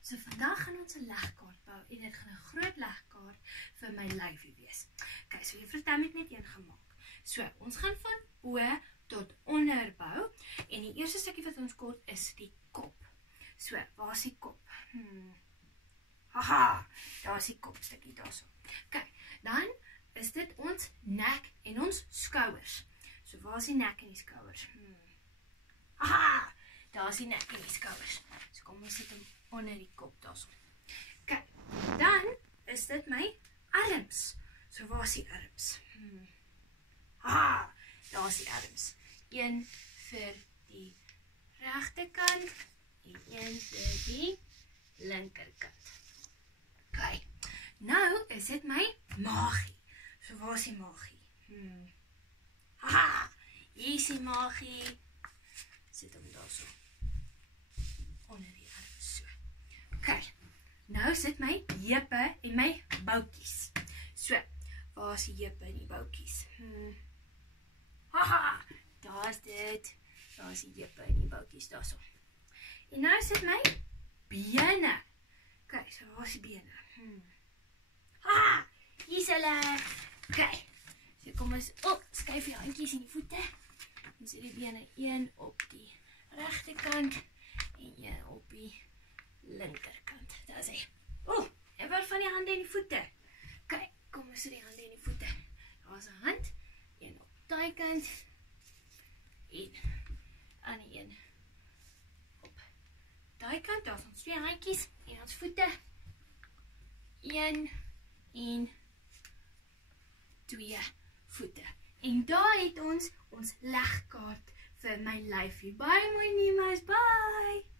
So vandag gaan ons 'n legkaart bou en dit gaan 'n groot legkaart vir my lyfie wees. Okay, so Juffrou Tammy het net een gemaak. So, ons gaan van bo tot onder bou en die eerste stukkie wat ons kort is die kop. So, waar is die kop? Haha, daar is die kopstukkie daarso. Okay, dan is dit ons nek en ons skouers. So, waar is die nek en die skouers? Haha, daar is die nek en die skouers. So, kom ons sit hom onder die kop daarso. Okay, dan is dit my arms. So, waar is die arms? Haha, daar is die arms. Een vir die regterkant en een vir die linkerkant. Okay, nou is dit my maagie. So, waar is die maagie? Haha, hier is die maagie. Sit hom daar so. Onder die arms so. Okay, nou sit my heupe en my boutjies. So, waar is die heupe en die boutjies? Haha, daar is dit. Daar is die heupe en die boutjies daar so. En nou sit my bene. Okay, so waar is die bene? Haha, hier is hulle. Okay, so kom ons skuif die handjies en die voete. En sit die bene een op die regterkant en een op die linkerkant. Daar is hy. En wat van die hande en die voete? Okay, kom ons sit die hande en die voete. Daar is 'n hand, een op daai kant en ander een op daai kant. Daar is ons twee handjies en ons voete. 1 en 2 voete. En daar het ons legkaart vir my lyfie. Baie mooi Nemas, bye!